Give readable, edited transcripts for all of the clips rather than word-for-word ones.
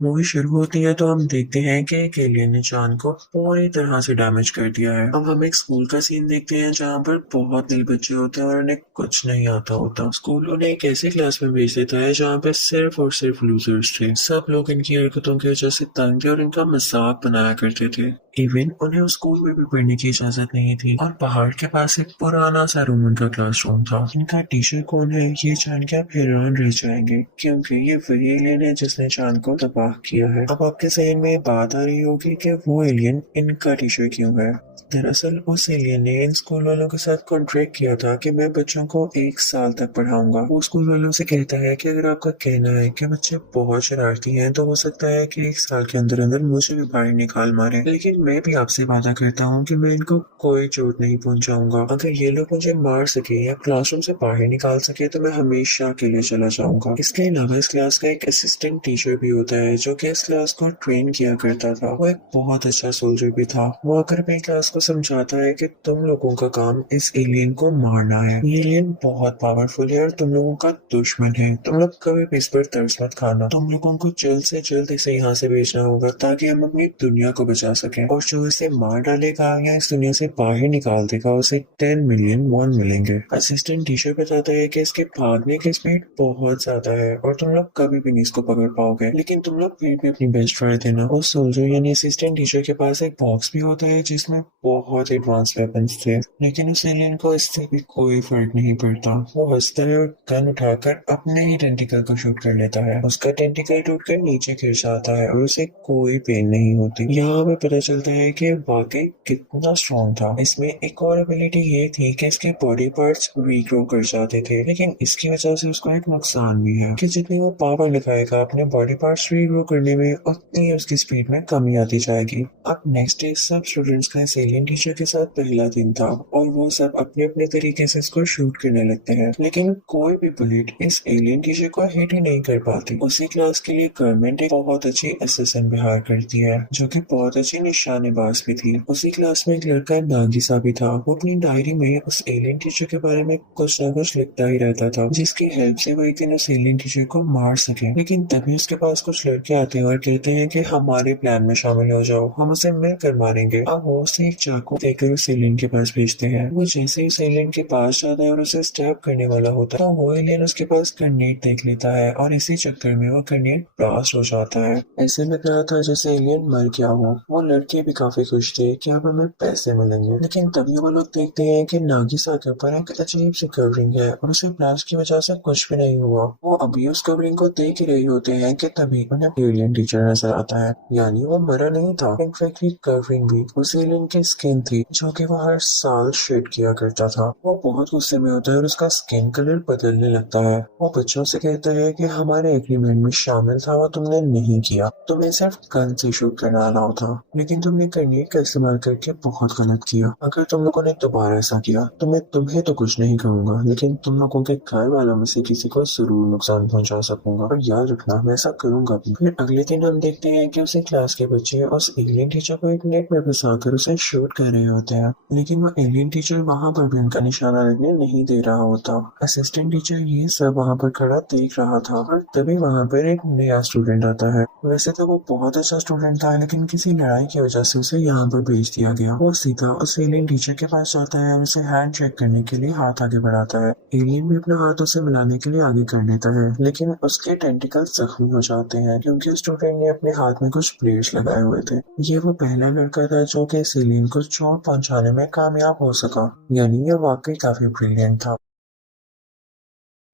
Movie शुरू होती है तो हम देखते हैं कि एक एलियन ने चांद को पूरी तरह से डैमेज कर दिया है। अब हम एक स्कूल का सीन देखते हैं जहाँ पर बहुत नील बच्चे होते हैं और उन्हें कुछ नहीं आता होता। स्कूल उन्हें एक ऐसी क्लास में भेज देता है जहाँ पे सिर्फ और सिर्फ लूजर्स थे। सब लोग इनकी हरकतों की वजह से तंग थे और इनका मजाक बनाया करते थे। इवन उन्हें उस स्कूल में भी पढ़ने की इजाजत नहीं थी और पहाड़ के पास एक पुराना सा रूम उनका क्लासरूम था। इनका टीचर कौन है ये जान के आप हैरान रह जाएंगे, क्योंकि ये वही एलियन है जिसने चांद को तबाह किया है। अब आपके जहन में बात आ रही होगी कि वो एलियन इनका टीचर क्यों है। दरअसल उस एलियन ने इन स्कूल वालों के साथ कॉन्ट्रैक्ट किया था कि मैं बच्चों को 1 साल तक पढ़ाऊंगा। वो स्कूल वालों से कहता है कि अगर आपका कहना है कि बच्चे बहुत शरारती हैं तो हो सकता है कि 1 साल के अंदर अंदर मुझे भी बाहर निकाल मारे, लेकिन मैं भी आपसे वादा करता हूँ कि मैं इनको कोई चोट नहीं पहुंचाऊंगा। अगर ये लोग मुझे मार सके या क्लासरूम से बाहर निकाल सके तो मैं हमेशा के लिए चला जाऊंगा। इसके अलावा इस क्लास का एक असिस्टेंट टीचर भी होता है जो कि इस क्लास को ट्रेन किया करता था। वो एक बहुत अच्छा सोल्जर भी था। वो आकर अपनी क्लास को समझाता है कि तुम लोगों का काम इस एलियन को मारना है। ये एलियन बहुत पावरफुल है और तुम लोगों का दुश्मन है। तुम लोग कभी भी इस पर तरस मत खाना। तुम लोगों को जल्द से जल्द इसे यहाँ से भेजना होगा ताकि हम अपनी दुनिया को बचा सकें। और जो इसे मार डालेगा या इस दुनिया से बाहर निकाल देगा उसे 10 मिलियन वॉन मिलेंगे। असिस्टेंट टीचर बताता है कि इसके भागने की स्पीड बहुत ज्यादा है और तुम लोग कभी भी नहीं इसको पकड़ पाओगे, लेकिन तुम लोग फिर भी अपनी बेस्ट ट्राई देना। उस सोल्जर यानी असिस्टेंट टीचर के पास एक बॉक्स भी होता है जिसमें बहुत एडवांस वेपन्स थे, लेकिन उस एलियन को इससे भी कोई फर्क नहीं पड़ता। वो हंसता है और गन उठाकर अपने ही टेंटिकल को शूट कर लेता है। उसका टेंटिकल टूटकर नीचे गिर जाता है और उसे कोई पेन नहीं होती। यहाँ हमें पता चलता है कि वाकई कितना स्ट्रॉन्ग था। इसमें एक और एबिलिटी ये थी कि इसके बॉडी पार्ट्स रीग्रो कर जाते थे, लेकिन इसकी वजह से उसको एक नुकसान भी है कि जितनी वो पावर लगाएगा अपने बॉडी पार्ट्स रीग्रो करने में उतनी उसकी स्पीड में कमी आती जाएगी। अब नेक्स्ट डे सब स्टूडेंट्स का इस एलियन टीचर के साथ पहला दिन था और वो सब अपने अपने तरीके से इसको शूट करने लगते हैं, लेकिन कोई भी बुलेट इस एलियन टीचर को हिट ही नहीं कर पाती। उसी क्लास के लिए गवर्नमेंट एक बहुत अच्छी असिस्टेंट हायर करती है जो कि बहुत अच्छी निशानेबाज भी थी। उसी क्लास में एक लड़का नागिसा भी था। वो अपनी डायरी में उस एलियन टीचर के बारे में कुछ न कुछ लिखता ही रहता था, जिसकी हेल्प से वो एक दिन उस एलियन टीचर को मार सके। लेकिन तभी उसके पास कुछ लड़के आते हैं और कहते हैं कि हमारे प्लान में शामिल हो जाओ, हम उसे मिलकर मारेंगे। अब वो उसे एक चाकू देकर उस एलियन के पास भेजते हैं। वो जैसे ही उस एलियन के पास जाता है और उसे स्टैब करने वाला होता है तो वो एलियन उसके पास ग्रेनेड देख लेता है और इसी चक्कर में वो ग्रेनेड ब्लास्ट हो जाता है। ऐसे लग रहा था जैसे एलियन मर गया हो। वो लड़के भी काफी खुश थे कि अब हमें पैसे मिलेंगे, लेकिन तभी वो लोग देखते हैं कि नागिसा के ऊपर एक अजीब सी कवरिंग है और उसे ब्लास्ट की वजह से कुछ भी नहीं हुआ। वो अभी उस कवरिंग को देख ही रहे होते हैं कि तभी उन्हें एलियन टीचर नजर आता है, यानी वो मरा नहीं था। इनफैक्ट ये कवरिंग भी उस एलियन की स्किन थी जो कि वो हर साल शेड किया करता था। वो बहुत गुस्से में होता है और उसका स्किन कलर बदलने लगता है। वो बच्चों से कहता है कि हमारे एग्रीमेंट में शामिल था वो तुमने नहीं किया, तुम्हें सिर्फ गन से शूट करना अलाउ था, लेकिन तुमने ग्रेनेड का इस्तेमाल करके बहुत गलत किया। अगर तुम लोगों ने दोबारा ऐसा किया तो मैं तुम्हें तो कुछ नहीं कहूंगा, लेकिन तुम लोगों के घर वालों में से किसी को जरूर नुकसान पहुंचा सकूंगा और याद रखना मैं ऐसा करूंगा भी। फिर अगले दिन हम देखते हैं कि उसी क्लास के बच्चे उस एलियन टीचर को एक नेट में फंसाकर उसे शूट कर रहे होते हैं, लेकिन वो एलियन टीचर वहां पर भी उनका निशाना लगने नहीं दे रहा होता। असिस्टेंट टीचर ये सब वहां पर खड़ा देख रहा था और तभी वहां पर एक नया स्टूडेंट आता है। वैसे तो वो बहुत अच्छा स्टूडेंट था, लेकिन किसी लड़ाई की वजह से उसे यहाँ पर भेज दिया गया। वो सीधा उस एलियन टीचर के पास जाता है और उसे हैंड चेक करने के लिए हाथ आगे बढ़ाता है। एलियन भी अपना हाथ उसे मिलाने के लिए आगे कर लेता है, लेकिन उसके टेंटिकल जख्मी हो जाते हैं क्योंकि स्टूडेंट ने अपने हाथ में कुछ प्लेट्स लगाए हुए थे। ये वो पहला लड़का था जो कि इस एलियन को चोट पहुंचाने में कामयाब हो सका, यानी ये वाकई काफी ब्रिलियंट था।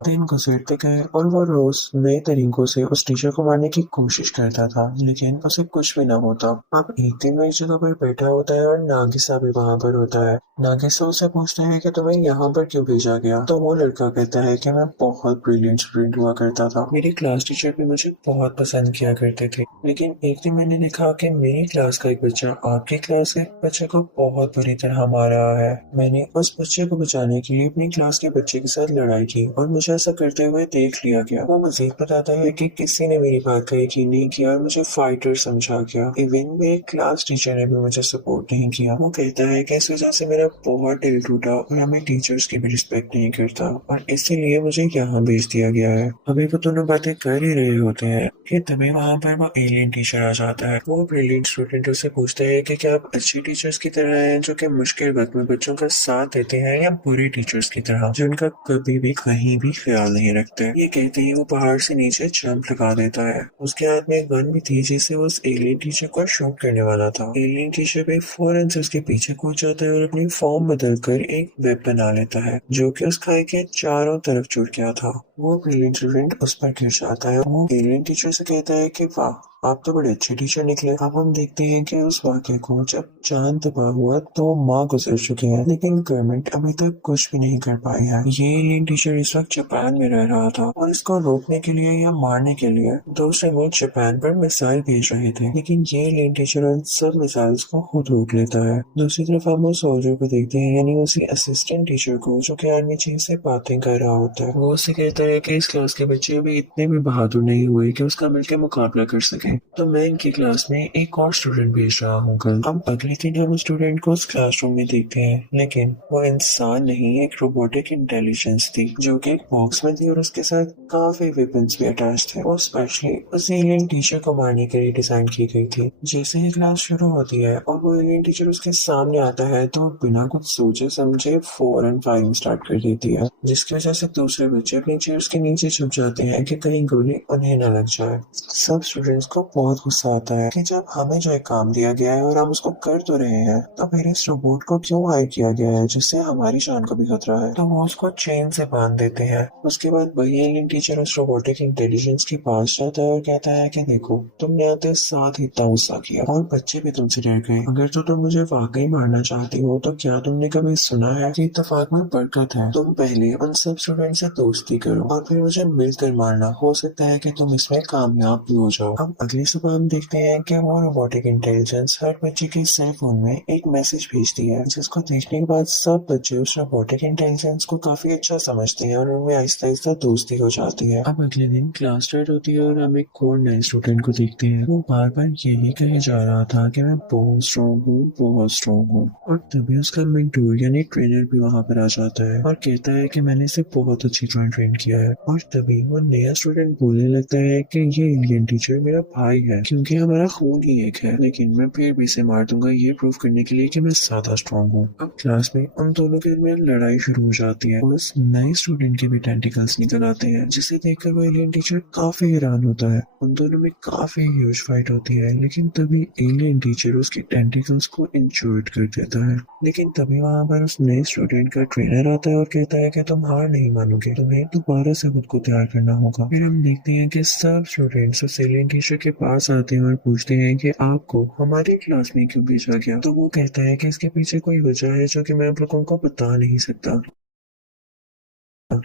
दिन गुजरते गए और वो रोज नए तरीकों से उस टीचर को मारने की कोशिश करता था, लेकिन उसे कुछ भी न होता। अब एक दिन वो एक जगह पर बैठा होता है और नागिसा भी वहां पर होता है। नागिसा उससे पूछता है कि तुम्हें यहाँ पर क्यों भेजा गया, तो वो लड़का कहता है कि मैं बहुत ब्रिलियंट स्टूडेंट हुआ करता था, मेरी क्लास टीचर भी मुझे बहुत पसंद किया करते थे, लेकिन एक दिन मैंने देखा कि मेरी क्लास का एक बच्चा आपकी क्लास के एक बच्चे को बहुत बुरी तरह मार रहा है। मैंने उस बच्चे को बचाने के लिए अपनी क्लास के बच्चे के साथ लड़ाई की और मुझे मुझे ऐसा करते हुए देख लिया गया। वो मजीद बताता है कि किसी ने मेरी बात का यकीन नहीं किया और मुझे फाइटर समझा गया। इवन मेरे क्लास टीचर ने भी मुझे सपोर्ट नहीं किया। वो कहता है कि इस वजह से मेरा बहुत दिल टूटा और हमें टीचर्स की भी रिस्पेक्ट नहीं करता और इसीलिए मुझे यहाँ भेज दिया गया है। अभी तो दोनों बातें कर ही रहे होते हैं कि तभी वहाँ पर वो एलियन टीचर आ जाता है। वो ब्रिलियंट स्टूडेंटों से पूछता है कि क्या आप अच्छे टीचर्स की तरह हैं जो कि मुश्किल वक्त में बच्चों का साथ देते हैं, या बुरे टीचर्स की तरह जो उनका कभी भी कहीं भी ख्याल नहीं रखते। ये कहते ही वो पहाड़ से नीचे जंप लगा देता है। उसके हाथ में एक गन भी थी जिसे वो उस एलियन टीचर को शूट करने वाला था। एलियन टीचर भी फौरन से उसके पीछे कूद जाता है और अपनी फॉर्म बदलकर एक वेब बना लेता है जो कि उस खाई के चारों तरफ जुड़ गया था। वो ब्रिलियंट स्टूडेंट उस पर गिर जाता है। वो एलियन टीचर से कहता है कि वाह, आप तो बड़े अच्छे टीचर निकले। अब हम देखते हैं कि उस वाक़े को जब चांद तबाह हुआ तो माँ गुजर चुके हैं, लेकिन गवर्नमेंट अभी तक कुछ भी नहीं कर पाई है। ये एलियन टीचर इस वक्त जापान में रह रहा था और इसको रोकने के लिए या मारने के लिए दूसरे मुल्क जापान पर मिसाइल भेज रहे थे, लेकिन ये एलियन टीचर उन सब मिसाइल्स को खुद रोक लेता है। दूसरी तरफ हम उस सोल्जर को देखते हैं, यानी उसी असिस्टेंट टीचर को जो कि आर्मी चीफ से बातें कर रहा होता है। वो उससे कहता है कि इस क्लास के बच्चे अभी इतने भी बहादुर नहीं हुए कि उसका मिलकर मुकाबला कर सके, तो मैं इनकी क्लास में एक और स्टूडेंट भेज रहा हूँ कल। अब अगले दिन हम स्टूडेंट को उस क्लासरूम में देखते हैं, लेकिन वो इंसान नहीं, एक रोबोटिक इंटेलिजेंस थी जो कि एक बॉक्स में थी और उसके साथ काफी वेपन्स भी अटैच थे। वो स्पेशली उस एलियन टीचर को मारने के लिए डिजाइन की गई थी। जैसे ही क्लास शुरू होती है और वो एलियन टीचर उसके सामने आता है तो बिना कुछ सोचे समझे फौरन फायरिंग स्टार्ट कर देती है, जिसकी वजह से दूसरे बच्चे अपनी चेयर्स के नीचे छुप जाते हैं कि कहीं गोली उन्हें न लग जाए। सब स्टूडेंट्स को बहुत गुस्सा आता है कि जब हमें जो एक काम दिया गया है और हम उसको कर तो रहे हैं, तो फिर इस रोबोट को क्यों हायर किया गया है जिससे हमारी जान को भी खतरा है। तो वो उसको चेन से बांध देते हैं। उसके बाद वही एलियन टीचर उस रोबोटिक इंटेलिजेंस के पास जाता है और कहता है कि देखो, तुमने आते साथ ही इतना गुस्सा किया और बच्चे भी तुमसे डर गए। अगर तो तुम मुझे वाकई मारना चाहती हो तो क्या तुमने कभी सुना है कि इत्तेफाक में बरकत है। तुम पहले उन सब स्टूडेंट से दोस्ती करो और फिर मुझे मिलकर मारना, हो सकता है कि तुम इसमें कामयाब भी हो जाओ। अब अगली सुबह हम देखते हैं कि वो रोबोटिक इंटेलिजेंस हर बच्चे के सेल फोन में एक मैसेज भेजती है, जिसको देखने के बाद सब बच्चे उस रोबोटिक इंटेलिजेंस को काफी अच्छा समझते हैं और उनमें आहिस्ता आहिस्ता दोस्ती हो जाती है। अब अगले दिन क्लास स्टार्ट होती है और हम एक और नए स्टूडेंट को देखते हैं। वो बार बार यही कहे जा रहा था कि मैं बहुत स्ट्रॉन्ग हूँ, बहुत स्ट्रॉन्ग हूँ, और तभी उसका मेंटोर यानी ट्रेनर भी वहाँ पर आ जाता है और कहता है कि मैंने इसे बहुत अच्छी तरह ट्रेन किया है। और तभी वो नया स्टूडेंट बोलने लगता है कि ये एलियन टीचर मेरा भाई है क्योंकि हमारा खून ही एक है, लेकिन मैं फिर भी इसे मार दूंगा ये प्रूव करने के लिए कि मैं ज्यादा स्ट्रॉन्ग हूँ। अब क्लास में उन दोनों के दरमियान लड़ाई शुरू हो जाती है। उस नए स्टूडेंट के भी टेंटिकल्स निकल आते हैं, जिसे देखकर वो एलियन टीचर काफी हैरान होता है। उन दोनों में काफी ह्यूज फाइट होती है, लेकिन तभी एलियन टीचर उसके टेंटिकल्स को इंजर्ड कर देता है। लेकिन तभी वहाँ पर उस नए स्टूडेंट का ट्रेनर आता है और कहता है कि तुम हार नहीं मानोगे, तुम्हें दोबारा से खुद को तैयार करना होगा। फिर हम देखते हैं कि सब स्टूडेंट्स उस एलियन टीचर के पास आते हैं और पूछते हैं कि आपको हमारी क्लास में क्यों भेजा गया। तो वो कहता है कि इसके पीछे कोई वजह है जो कि मैं आप लोगों को बता नहीं सकता,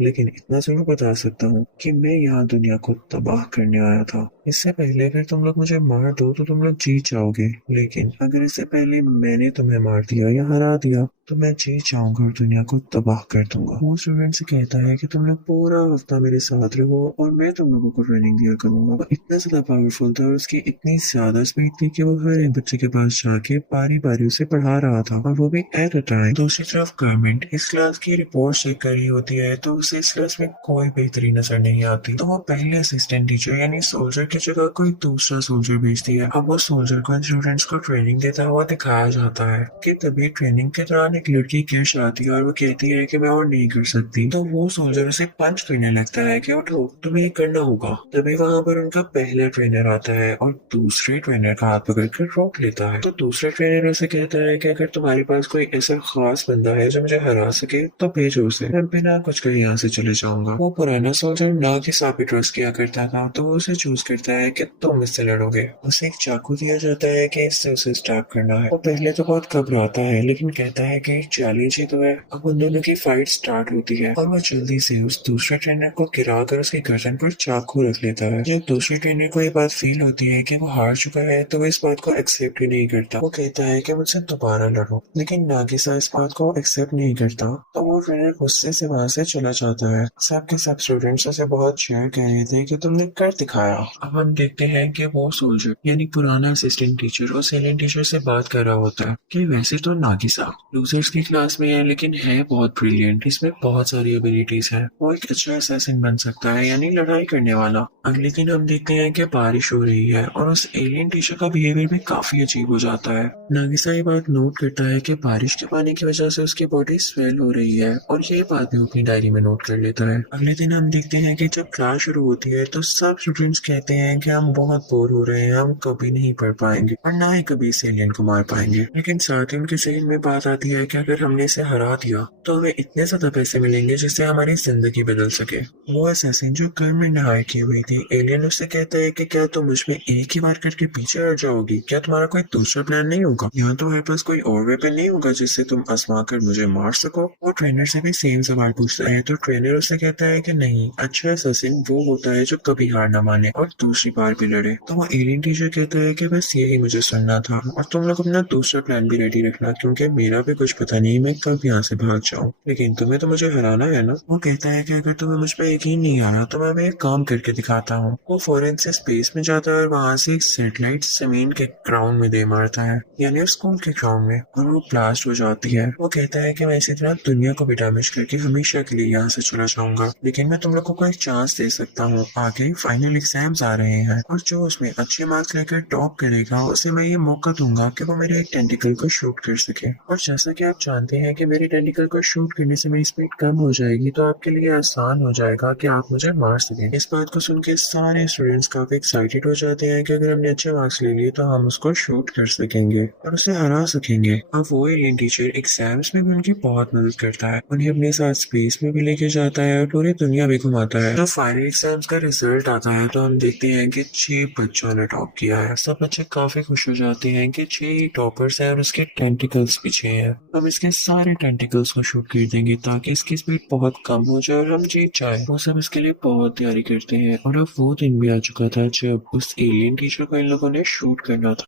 लेकिन इतना जरूर बता सकता हूँ कि मैं यहाँ दुनिया को तबाह करने आया था। इससे पहले अगर तुम लोग मुझे मार दो तो तुम लोग जीत जाओगे, लेकिन अगर इससे पहले मैंने तुम्हें मार दिया या हरा दिया तो मैं जीत जाऊंगा और दुनिया को तबाह कर दूंगा। वो स्टूडेंट से कहता है कि तुम लोग पूरा हफ्ता मेरे साथ रहो और मैं तुम लोगों को ट्रेनिंग दिया करूंगा। वो इतना ज्यादा पावरफुल था और उसकी इतनी ज्यादा स्पीड थी कि वो हर एक बच्चे के पास जाके बारी बारी उसे पढ़ा रहा था, और वो भी एट अ टाइम। दूसरी तरफ गवर्नमेंट इस क्लास की रिपोर्ट चेक कर रही होती है तो उसे इस क्लास में कोई बेहतरी नजर नहीं आती। तो वो पहले असिस्टेंट टीचर यानी सोल्जर की जगह कोई दूसरा सोल्जर भेजती है। अब वो सोल्जर को स्टूडेंट्स को ट्रेनिंग देता हुआ दिखाया जाता है कि तभी ट्रेनिंग के दौरान एक लड़की गिर जाती है और वो कहती है कि मैं और नहीं कर सकती। तो वो सोल्जर उसे पंच करने लगता है कि उठो, तुम्हें ये करना होगा। तभी वहाँ पर उनका पहला ट्रेनर आता है और दूसरे ट्रेनर का हाथ पकड़कर रोक लेता है। तो दूसरे ट्रेनर उसे कहता है कि अगर तुम्हारे पास कोई ऐसा खास बंदा है जो मुझे हरा सके तो भेजो उसे, मैं बिना कुछ कहे यहाँ से चले जाऊंगा। वो पुराना सोल्जर ना के साथ भी ट्रस्ट किया करता था, तो वो उसे चूज करता है कि तुम इससे लड़ोगे। उसे एक चाकू दिया जाता है कि इससे उसे स्टैब करना है। वो पहले तो बहुत घबराता है, लेकिन कहता है कि चैलेंज ही तो है। अब उन दोनों की फाइट स्टार्ट होती है और वो जल्दी से उस दूसरे ट्रेनर को गिरा कर उसकी गर्दन पर चाकू रख लेता है। जब दूसरे ट्रेनर को ये बात फील होती है कि वो हार चुका है तो वो इस बात को एक्सेप्ट ही नहीं करता। वो कहता है कि मुझसे दोबारा लड़ो, लेकिन नागिसा इस बात को एक्सेप्ट नहीं करता। तो वो वो ट्रेनर गुस्से से वहां से चला जाता है। सबके सब स्टूडेंट्स उसे बहुत शेयर कर रहे थे कि तुमने कर दिखाया। अब हम देखते हैं कि वो सोल्जर यानी पुराना असिस्टेंट टीचर उस एलियन टीचर से बात कर रहा होता है कि वैसे तो नागिसा लूजर्स की क्लास में है, लेकिन है बहुत ब्रिलियंट, इसमें बहुत सारी एबिलिटीज है, वो एक अच्छा असैसिन बन सकता है, यानी लड़ाई करने वाला। अगले दिन हम देखते हैं कि बारिश हो रही है और उस एलियन टीचर का बिहेवियर भी काफी अजीब हो जाता है। नागिसा ये बात नोट करता है कि बारिश के पानी की वजह से उसकी बॉडी स्वेल हो रही है और ये बात भी अपनी डायरी में नोट कर लेता है। अगले दिन हम देखते हैं कि जब क्लास शुरू होती है तो सब स्टूडेंट्स कहते हैं कि हम बहुत बोर हो रहे हैं, हम कभी नहीं पढ़ पाएंगे और ना ही कभी इस एलियन को मार पाएंगे। लेकिन साथ ही उनके जहन में बात आती है कि अगर हमने इसे हरा दिया तो हमें इतने ज्यादा पैसे मिलेंगे जिससे हमारी जिंदगी बदल सके। वो असैसिन जो गवर्नमेंट ने हायर की हुई थी, एलियन उससे कहता है कि क्या तुम मुझ में एक ही बार करके पीछे हट जाओगी, क्या तुम्हारा कोई दूसरा प्लान नहीं होगा, यहाँ तुम्हारे पास कोई और वेपन नहीं होगा जिससे तुम आजमा कर मुझे मार सको। वो ट्रेनर से भी सेम सवाल पूछता है तो ट्रेनर उससे कहता है कि नहीं, अच्छा असैसिन वो होता है जो कभी हार ना माने और दूसरी बार भी लड़े। तो वो एलियन टीचर कहता है कि बस यही मुझे सुनना था और तुम लोग अपना दूसरा प्लान भी रेडी रखना, क्योंकि मेरा भी कुछ पता नहीं मैं कब यहाँ से भाग जाऊँ, लेकिन तुम्हें तो मुझे हराना है ना। वो कहता है कि अगर तुम्हें मुझ पर यकीन नहीं आ रहा तो मैं एक काम करके दिखाता हूँ। वो फौरन से स्पेस में जाता है और वहाँ से एक सैटेलाइट जमीन के ग्राउंड में दे मारता है, यानी स्कूल के ग्राउंड में, और वो ब्लास्ट हो जाती है। वो कहता है कि मैं इसी तरह दुनिया को भी डैमेज करके हमेशा के लिए यहाँ से चला जाऊंगा, लेकिन मैं तुम लोगों को एक चांस दे सकता हूँ। आगे फाइनल एग्जाम्स आ रहे हैं और जो उसमें अच्छे मार्क्स लेकर टॉप करेगा उसे मैं ये मौका दूंगा कि वो मेरे एक टेंटिकल को शूट कर सके। और जैसा कि आप जानते हैं कि मेरे टेंटिकल को शूट करने से मेरी स्पीड कम हो जाएगी, तो आपके लिए आसान हो जाएगा कि आप मुझे मार सकें। इस बात को सुन के सारे स्टूडेंट्स काफी एक्साइटेड हो जाते हैं कि अगर हमने अच्छे मार्क्स ले लिए तो हम उसको शूट कर सकेंगे और उसे हरा सकेंगे। अब वो एलियन टीचर एग्जाम्स में भी उनकी बहुत मदद करता है, उन्हें अपने साथ स्पेस में भी लेके जाता है और पूरी दुनिया भी घुमाता है। तो फाइनल एग्जाम्स का रिजल्ट आता है तो हम देखते हैं कि 6 बच्चों ने टॉप किया है। सब बच्चे काफी खुश हो जाते हैं कि 6 टॉपर्स हैं और उसके टेंटिकल्स भी 6 हैं। हम इसके सारे टेंटिकल्स को शूट कर देंगे ताकि इसकी स्पीड बहुत कम हो जाए और हम जीत जाए। वो सब इसके लिए बहुत तैयारी करते हैं और अब वो दिन भी आ चुका था जब उस एलियन टीचर को इन लोगों ने शूट करना था।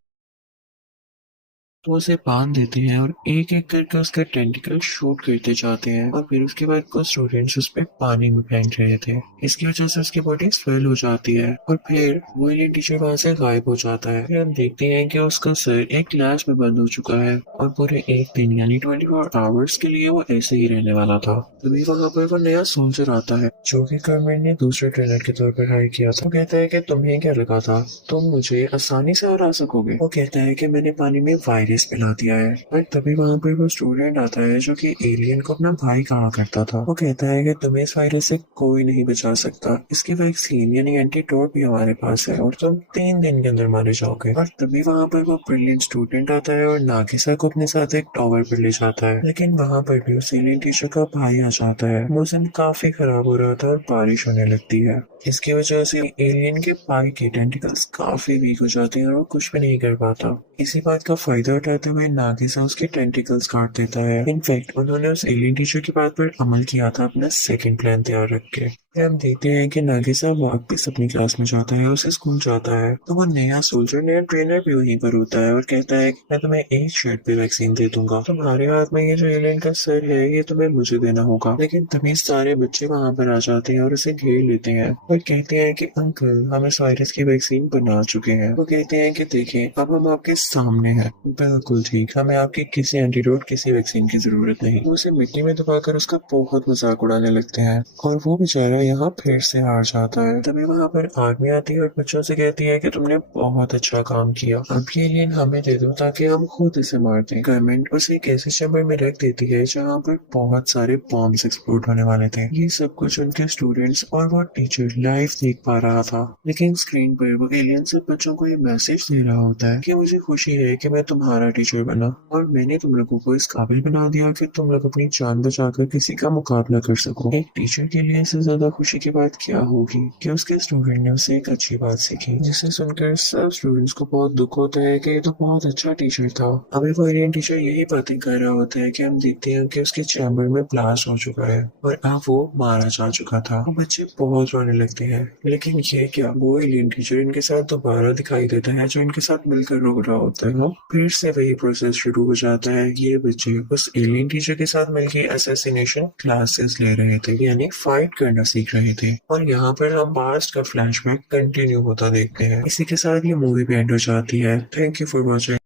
तो उसे बांध देते हैं और एक एक करके उसके टेंटिकल शूट करते जाते हैं और फिर उसके बाद कुछ स्टूडेंट्स उस पे पानी में फेंक रहे थे। इसकी वजह से उसकी बॉडी स्वेल हो जाती है और फिर वो एलियन टीचर वहां से गायब हो जाता है। फिर हम देखते हैं कि उसका सर एक ग्लास में बंद हो चुका है और पूरे एक दिन यानी 24 आवर्स के लिए वो ऐसे ही रहने वाला था। तभी वहां पर वो नया सोल्जर आता है जो कि गवर्नमेंट ने दूसरे ट्रेनर के तौर पर हायर किया था। वो कहता है कि तुम्हें क्या लगा था तुम मुझे आसानी से हरा सकोगे। वो कहता है कि मैंने पानी में वायरस पिला दिया है। और तभी वहाँ पर वो स्टूडेंट आता है जो कि एलियन को अपना भाई कहा करता था। वो कहता है कि तुम्हें इस वायरस से कोई नहीं बचा सकता, इसकी वैक्सीन यानी एंटीडोट भी हमारे पास है और तुम 3 दिन के अंदर मारे जाओगे। और तभी वहाँ पर वो ब्रिलियंट स्टूडेंट आता है और नागिसा को अपने साथ एक टावर पर ले जाता है, लेकिन वहाँ पर भी उस एलियन टीचर का भाई आ जाता है। मौसम काफी खराब हो रहा था और बारिश होने लगती है। इसकी वजह से एलियन के भाई के टेंटिकल्स काफी वीक हो जाते हैं और वो कुछ भी नहीं कर पाता। इसी बात का फायदा उठाते हुए नागिसा उसके टेंटिकल्स काट देता है। इनफैक्ट उन्होंने उस एलियन टीचर की बात पर अमल किया था अपना सेकंड प्लान तैयार रख के। फिर हम देखते हैं कि नागिसा वापस अपनी क्लास में जाता है, उसे स्कूल जाता है तो वो नया सोल्जर नया ट्रेनर भी वहीं पर होता है और कहता है कि मैं तुम्हें एक शर्ट पे वैक्सीन दे दूंगा, तुम्हारे हाथ में ये जो एलियन का सर है ये तुम्हें मुझे देना होगा। लेकिन तभी सारे बच्चे वहां पर आ जाते हैं और उसे घेर लेते हैं और कहते हैं कि अंकल हम इस वायरस की वैक्सीन बना चुके हैं। वो कहते हैं कि देखें अब हम आपके सामने हैं। बिल्कुल ठीक, हमें आपकी किसी एंटीडोट किसी वैक्सीन की जरूरत नहीं। वो उसे मिट्टी में दबाकर उसका बहुत मजाक उड़ाने लगते हैं और वो बेचारा यहाँ फिर से हार जाता है। तभी वहाँ पर आर्मी आती है और बच्चों से कहती है कि तुमने बहुत अच्छा काम किया, अब ये एलियन हमें दे दो ताकि हम खुद इसे मार दें। गवर्नमेंट उसे एक ऐसे चैम्बर में रख देती है जहाँ पर बहुत सारे बॉम्ब्स एक्सप्लोड होने वाले थे। ये सब कुछ उनके स्टूडेंट्स और वो टीचर लाइव देख पा रहा था, लेकिन स्क्रीन पर वो एलियन सब बच्चों को ये मैसेज दे रहा होता है कि मुझे खुशी है कि मैं तुम्हारा टीचर बना और मैंने तुम लोगों को इस काबिल बना दिया कि तुम लोग अपनी जान बचाकर किसी का मुकाबला कर सको। एक टीचर के लिए इससे ज्यादा खुशी की बात क्या होगी कि उसके स्टूडेंट ने उसे एक अच्छी बात सीखी, जिसे सुनकर सब स्टूडेंट्स को बहुत दुख होता है कि ये तो बहुत अच्छा टीचर था। अभी वो इंडियन टीचर यही बातें कर रहा होता है कि हम देखते हैं कि उसके चैम्बर में ब्लास्ट हो चुका है और अब वो मारा जा चुका था। वो बच्चे बहुत रोने लगते हैं, लेकिन ये क्या, वो एलियन टीचर इनके साथ दोबारा दिखाई देता है जो इनके साथ मिलकर रो रहा होता है। फिर से वही प्रोसेस शुरू हो जाता है। ये बच्चे उस एलियन टीचर के साथ मिलकर असैसिनेशन क्लासेस ले रहे थे, यानी फाइट करना सीख रहे थे। और यहाँ पर हम पास्ट का फ्लैशबैक कंटिन्यू होता देखते हैं। इसी के साथ ये मूवी भी एंड हो जाती है। Thank you for watching.